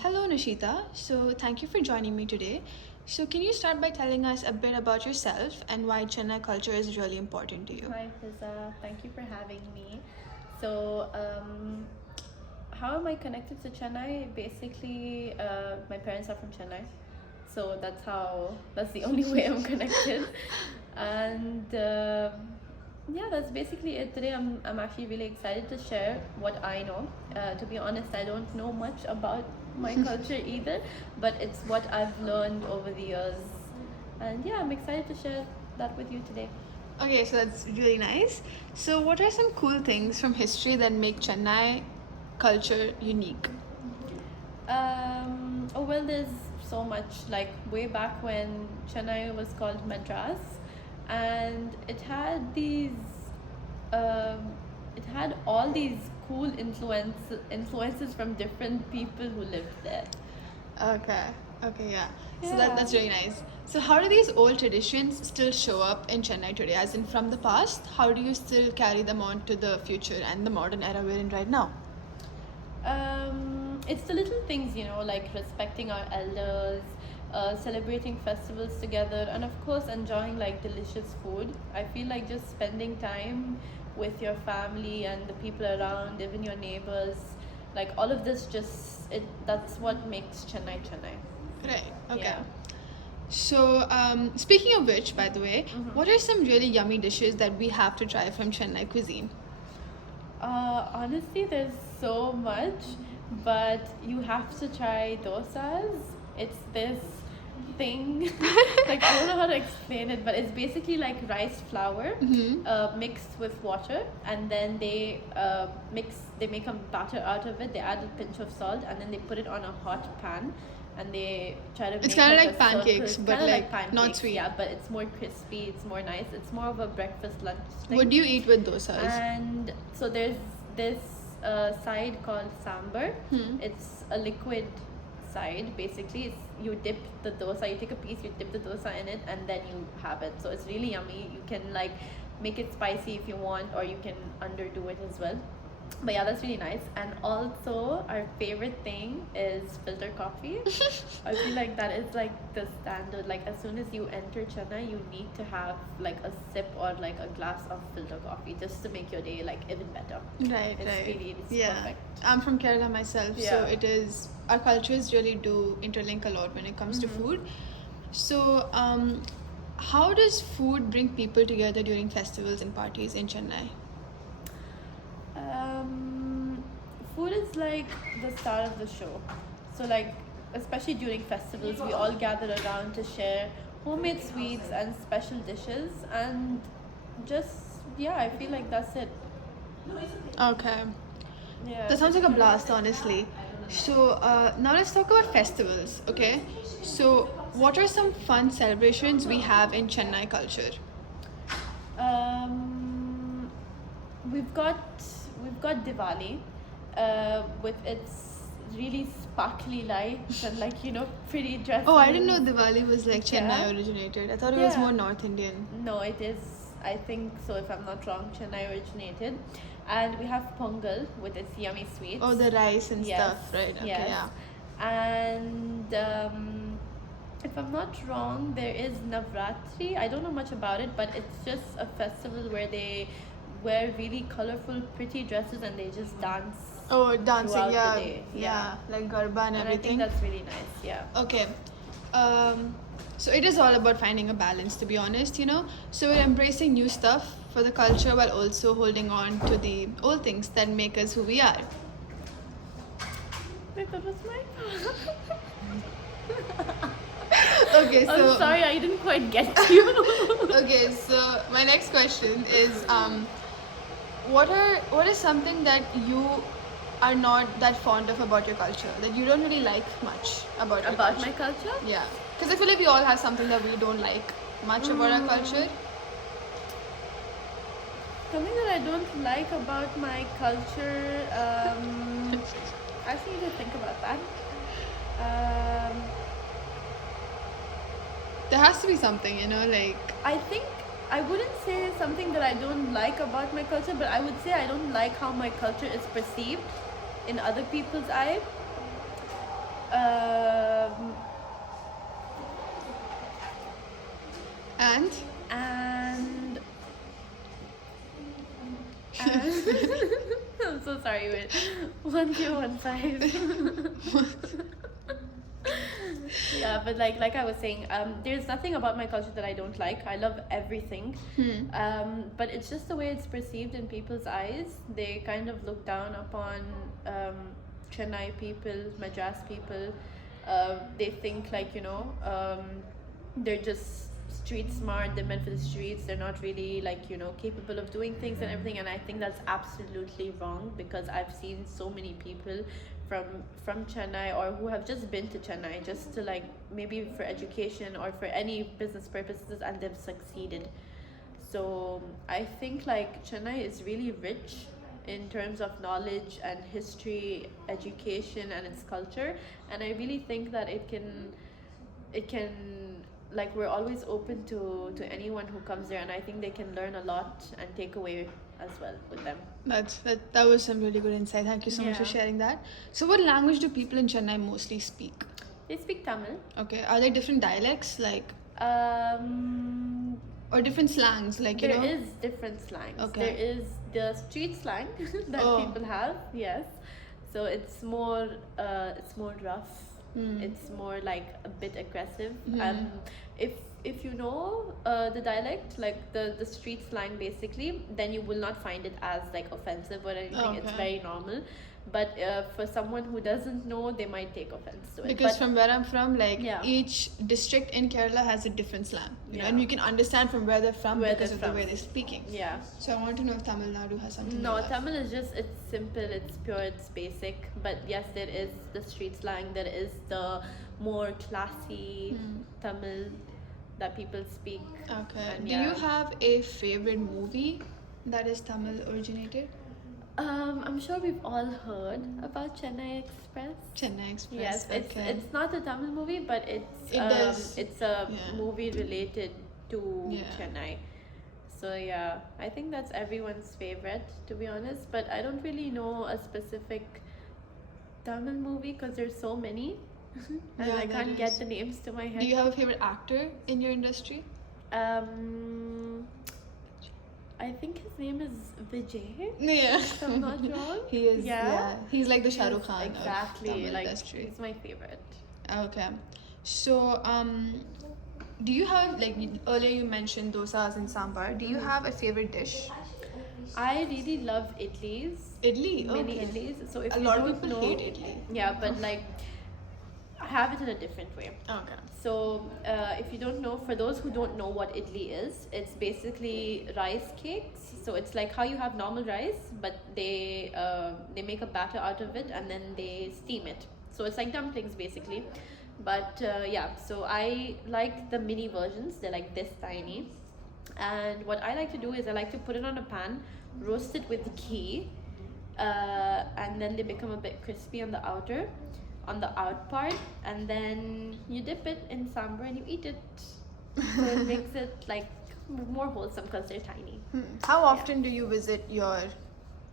Hello, Nishita. So, thank you for joining me today. So, can you start by telling us a bit about yourself and why Chennai culture is really important to you? Hi, Fiza. Thank you for having me. So, how am I connected to Chennai? Basically, my parents are from Chennai, so that's the only way I'm connected. And yeah, that's basically it. Today, I'm actually really excited to share what I know. To be honest, I don't know much about my culture either, but it's what I've learned over the years. And yeah, I'm excited to share that with you today. Okay, so that's really nice. So, what are some cool things from history that make Chennai culture unique? Oh well, there's so much. Like way back when Chennai was called Madras, and um, it had all these cool influences from different people who lived there. Okay, okay, yeah. So, Yeah. that's really nice. So, how do these old traditions still show up in Chennai today? As in, from the past, how do you still carry them on to the future and the modern era we're in right now? It's the little things, like respecting our elders, celebrating festivals together, and of course, enjoying like delicious food. I feel like just spending time with your family and the people around, even your neighbors, like all of this that's what makes Chennai Chennai. Right, okay. Yeah. So, speaking of which, by the way, Mm-hmm. what are some really yummy dishes that we have to try from Chennai cuisine? Honestly, there's so much, but you have to try dosas. It's this thing, like I don't know how to explain it, but it's basically like rice flour mixed with water, and then they make a batter out of it. They add a pinch of salt, and then they put it on a hot pan, and they try to It's make kind of like like a circle. pancakes, It's but kind of like like pancakes, not sweet. yeah, but it's more crispy. It's more nice. It's more of a breakfast lunch thing. What do you eat with dosas? And so there's this side called sambar. It's a liquid side basically. It's you dip the dosa, you take a piece, you dip the dosa in it, and then you have it. So it's really yummy. You can like make it spicy if you want, or you can underdo it as well. But yeah, that's really nice. And also, our favorite thing is filter coffee. I feel like that is like the standard. Like as soon as you enter Chennai, you need to have like a sip or like a glass of filter coffee just to make your day like even better. Right, It's Yeah. perfect. I'm from Kerala myself, so Yeah. it is, our cultures really do interlink a lot when it comes to food. So, how does food bring people together during festivals and parties in Chennai? Um, Food is like the star of the show. So like especially during festivals, we all gather around to share homemade sweets and special dishes, and just yeah, I feel like that's it. Okay. Yeah. That sounds like a blast, honestly. So, now let's talk about festivals, okay? So, what are some fun celebrations we have in Chennai culture? Um, we've got we've got Diwali, with its really sparkly lights and like pretty dresses. Oh, I didn't know Diwali was like Chennai Yeah. originated. I thought it was Yeah. more North Indian. No, it is. I think so. If I'm not wrong, Chennai originated, and we have Pongal with its yummy sweets. Oh, the rice and Yes, stuff, right? Okay, yes. yeah. And if I'm not wrong, there is Navratri. I don't know much about it, but it's just a festival where they wear really colorful, pretty dresses and they just dance. Oh, dancing, Throughout the yeah, day, yeah, yeah. like garba and And I think everything. that's really nice. Yeah. Okay. So it is all about finding a balance, to be honest, you know. So we're embracing new stuff for the culture while also holding on to the old things that make us who we are. Wait, that was my. Okay, so I'm sorry, I didn't quite get you. okay, so my next question is, what is something that you are not that fond of about your culture, that you don't really like much about your About culture? my culture? Yeah, because I feel like we all have something that we don't like much about our culture. Something that I don't like about my culture, I actually need to think about that. Um, There has to be something, you know, like I think I wouldn't say something that I don't like about my culture, but I would say I don't like how my culture is perceived in other people's eye. Sorry, wait. 1015. Yeah, but like I was saying, there's nothing about my culture that I don't like. I love everything. But it's just the way it's perceived in people's eyes. They kind of look down upon Chennai people, Madras people. They think like, they're just street smart, they're meant for the streets, they're not really like, capable of doing things and everything. And I think that's absolutely wrong, because I've seen so many people from Chennai, or who have just been to Chennai just to like maybe for education or for any business purposes, and they've succeeded. So I think like Chennai is really rich in terms of knowledge and history, education, and its culture. And I really think that it can like, we're always open to anyone who comes there, and I think they can learn a lot and take away as well with them. That was some really good insight. Thank you so much for Yeah. sharing that. So what language do people in Chennai mostly speak? They speak Tamil. Okay, are there different dialects like or different slangs like There is different slangs. Okay. There is the street slang that Oh. people have, yes. So it's more rough. It's more like a bit aggressive. If you know the dialect, like the street slang basically, then you will not find it as like offensive or anything. It's Okay. very normal. But for someone who doesn't know, they might take offense to it. because But from where I'm from, like Yeah. each district in Kerala has a different slang, Yeah. and you can understand from where they're from Where because they're of the from. way they're speaking. yeah. So I want to know if Tamil Nadu has something No, like that. Tamil is just, it's simple, it's pure, it's basic. But yes, there is the street slang, there is the more classy Tamil that people speak. Okay. And Do yeah. you have a favorite movie that is Tamil originated? I'm sure we've all heard about Chennai Express. Chennai Express. Yes, okay. it's not a Tamil movie, but it's It a yeah. movie related to Yeah. Chennai. So yeah, I think that's everyone's favorite, to be honest. But I don't really know a specific Tamil movie because there's so many, and Yeah, I there can't get is. the names to my head. Do you have a favorite actor in your industry? I think his name is Vijay. Yeah. If I'm not wrong. He is. Yeah. He's like the Shah Rukh Khan Exactly, of Tamil like industry. he's my favorite. Okay. So, do you have, like, earlier you mentioned dosas and sambar. Do you have a favorite dish? I really love idlis. Idli? Mini Okay. idlis. So if A you lot of don't people know, hate idli. Yeah, but like I have it in a different way. Okay. So if you don't know, for those who don't know what idli is, it's basically rice cakes. So it's like how you have normal rice, but they make a batter out of it and then they steam it. So it's like dumplings basically. But yeah, so I like the mini versions. They're like this tiny. And what I like to do is I like to put it on a pan, roast it with ghee, and then they become a bit crispy on the out part, and then you dip it in sambar and you eat it. So it makes it like more wholesome because they're tiny. How often do you visit your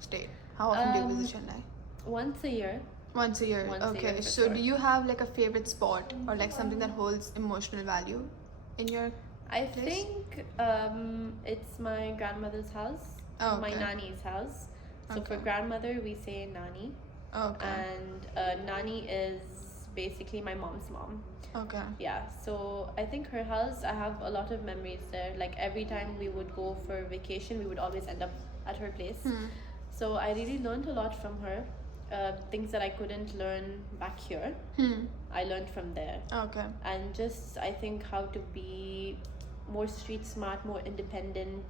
state? How often do you visit Chennai? Once a year. Once a year. Once a Okay. year for So sure. do you have like a favorite spot or like something that holds emotional value in your I place? think it's my grandmother's house, Oh, my okay. nani's house. So for Okay. grandmother we say nani, Okay. and nani is basically my mom's mom. Okay. Yeah, so I think her house, I have a lot of memories there. Like every time we would go for vacation, we would always end up at her place. So I really learned a lot from her. Things that I couldn't learn back here, I learned from there. Okay. And just, I think, how to be more street smart, more independent.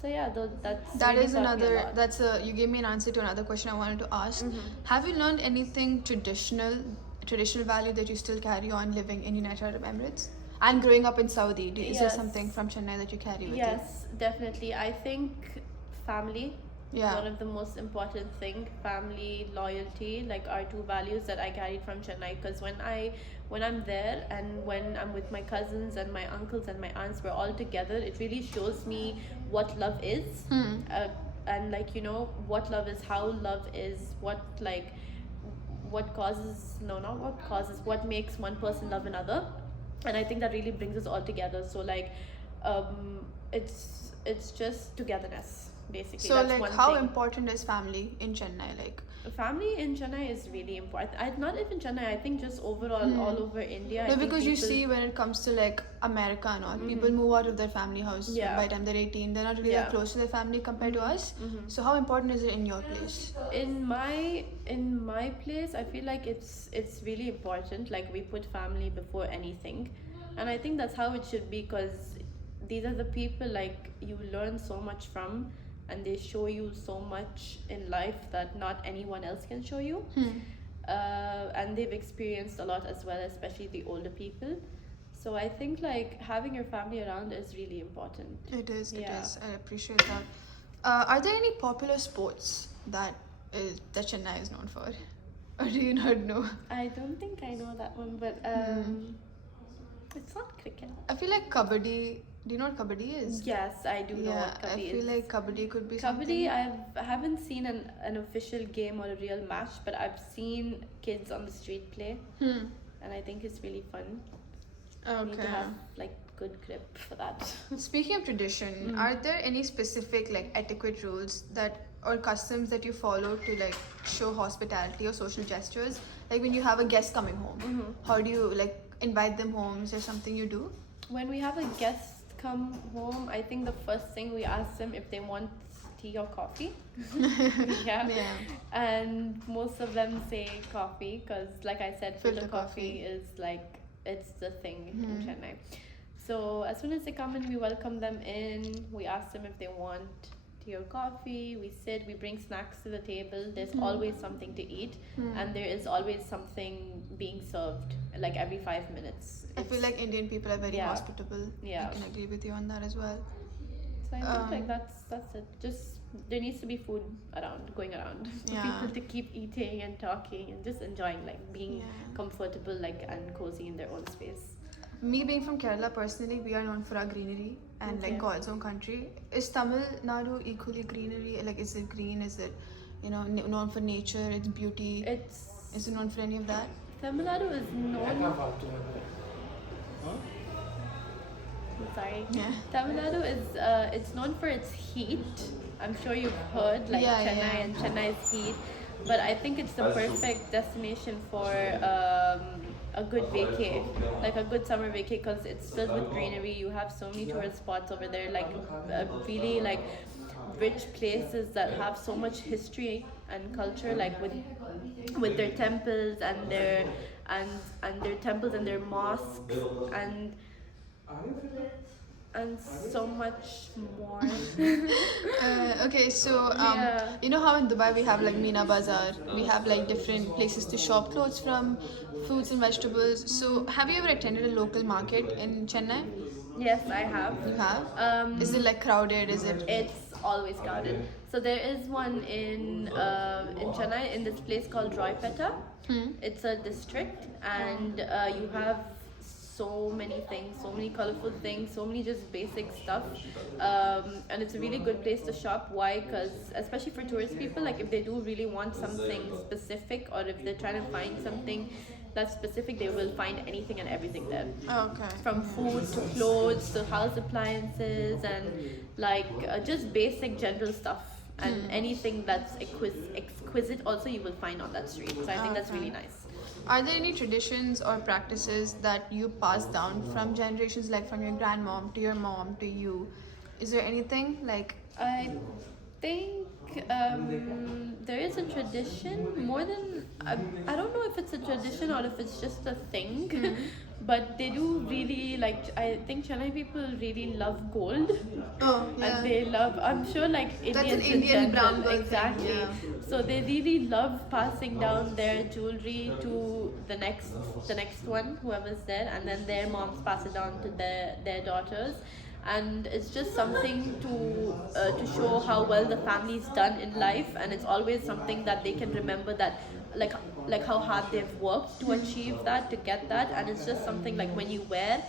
So yeah, That really is taught me a another. lot. You gave me an answer to another question I wanted to ask. Mm-hmm. Have you learned anything traditional value that you still carry on living in United Arab Emirates and growing up in Saudi? Is there Yes. something from Chennai that you carry with you? Yes, definitely. I think family. Yeah. One of the most important thing, family, loyalty, like are two values that I carried from Chennai. Because when I'm there and when I'm with my cousins and my uncles and my aunts, we're all together, it really shows me what love is. And like, what love is, how love is, what makes one person love another. And I think that really brings us all together. So like it's just togetherness. basically. So, That's like, one how thing. important is family in Chennai? Like, Family in Chennai is really important. Not even Chennai, I think just overall, all over India. I no, think because you people, see, when it comes to like America and all, people move out of their family house Yeah. by the time they're 18. They're not really that Yeah. close to their family compared to us. So, how important is it in your place? in my place, I feel like it's really important. Like, we put family before anything, and I think that's how it should be, because these are the people like you learn so much from, and they show you so much in life that not anyone else can show you. And they've experienced a lot as well, especially the older people. So I think like having your family around is really important. It is. It Yeah. is. I appreciate that. Are there any popular sports that Chennai is known for, or do you not know? I don't think I know that one, but it's not cricket. I feel like kabaddi. Do you know what kabaddi is? Yes, I do know Yeah, what I kabaddi feel is. like kabaddi could be Kabaddi, something. I haven't seen an official game or a real match, but I've seen kids on the street play, and I think it's really fun. You need to Okay. have like good grip for that. Speaking of tradition, are there any specific like etiquette rules that or customs that you follow to like show hospitality or social gestures? Like when you have a guest coming home, how do you like invite them home? Is there something you do? When we have a guest come home, I think the first thing we ask them if they want tea or coffee. Yeah. Yeah. And most of them say coffee, because like I said, filter Filter coffee coffee. is like, it's the thing in Chennai. So as soon as they come in, we welcome them in. We ask them if they want tea or coffee. We sit, we bring snacks to the table. There's always something to eat, and there is always something being served like every 5 minutes. I feel like Indian people are very Yeah. hospitable. Yeah. I can agree with you on that as well. So I think like that's it. Just there needs to be food around, going around, for Yeah. people to keep eating and talking and just enjoying, like being Yeah. comfortable, like and cozy in their own space. Me being from Kerala, personally, we are known for our greenery and like Okay. God's own country. Is Tamil Nadu equally greenery? Like, is it green? Is it, known for nature, its beauty? It's Is it known for any of that? Tamil Nadu is known. I'm sorry. Yeah. Tamil Nadu is it's known for its heat. I'm sure you've heard like Yeah, Chennai yeah. and Chennai's heat, but I think it's the perfect destination for a good vacay, like a good summer vacay, because it's filled with greenery. You have so many tourist spots over there, like really like rich places that have so much history and culture, like with their temples and their temples and their mosques and so much more. Okay, so Yeah. you know how in Dubai we have like Meena Bazaar, we have like different places to shop clothes from, fruits and vegetables. So have you ever attended a local market in Chennai? Yes, I have. You have? Is it like crowded? Is it? It's always crowded. So there is one in Chennai, in this place called Roypeta. It's a district, and you have so many things, so many colorful things, so many just basic stuff, and it's a really good place to shop. Why? Because especially for tourist people, like if they do really want something specific, or if they're trying to find something that's specific, they will find anything and everything there. Okay. From food to clothes to house appliances and like just basic general stuff, and anything that's exquisite also you will find on that street. So I think that's really nice. Are there any traditions or practices that you pass down from generations, like from your grandmom to your mom to you? Is there anything like? I think there is a tradition more than I don't know if it's a tradition or if it's just a thing, but they do really like. I think Chennai people really love gold, Oh, and they love. I'm sure like Indians That's an in Indian general, brown girl thing, exactly. yeah. So they really love passing down their jewelry to the next one, whoever's there, and then their moms pass it down to their daughters. And it's just something to show how well the family's done in life, and it's always something that they can remember, that like how hard they've worked to achieve that, to get that. And it's just something like when you wear,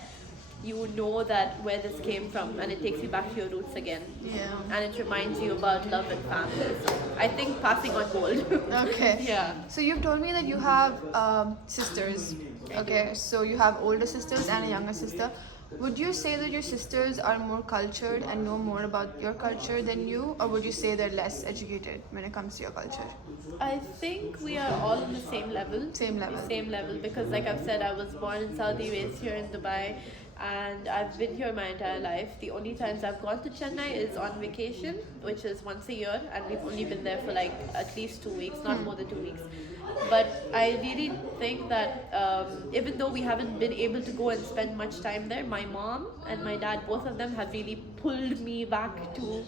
you know that where this came from, and it takes you back to your roots again. Yeah. And it reminds you about love and family. So I think passing on gold. Okay. Yeah. So you've told me that you have sisters. Okay. So you have older sisters and a younger sister. Would you say that your sisters are more cultured and know more about your culture than you, or would you say they're less educated when it comes to your culture? I think we are all on the same level. Same level. Same level, because, like I've said, I was born in Saudi, raised here in Dubai, and I've been here my entire life. The only times I've gone to Chennai is on vacation, which is once a year, and we've only been there for like at least 2 weeks, not more than 2 weeks. But I really think that even though we haven't been able to go and spend much time there, my mom and my dad, both of them, have really pulled me back to,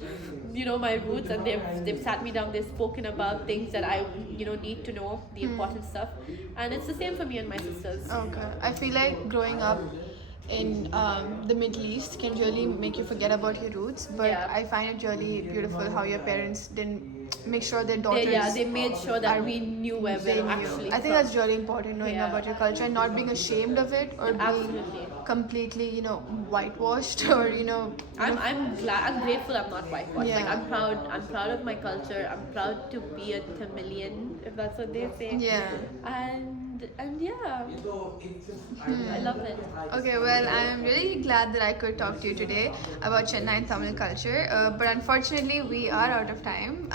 my roots, and they've sat me down, they've spoken about things that I need to know, the important stuff, and it's the same for me and my sisters. Okay. I feel like growing up in the Middle East can really make you forget about your roots, but Yeah. I find it really beautiful how your parents didn't make sure their daughters They made sure that are- we knew where we they were knew. actually I think from. that's really important, knowing Yeah. about your culture and not being ashamed of it or being Absolutely. completely, whitewashed or I'm glad, I'm grateful I'm not whitewashed. Like, Yeah. I'm proud of my culture. I'm proud to be a Tamilian, if that's what they say. Yeah. And yeah, I love it. Okay, well, I'm really glad that I could talk to you today about Chennai and Tamil culture. But unfortunately, we are out of time.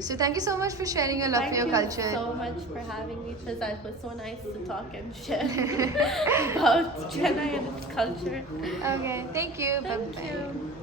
So thank you so much for sharing your love Thank for your you culture. so much for having me, Fiza. It was so nice to talk and share about Chennai and its culture. Okay, thank you. Thank Bye-bye. you.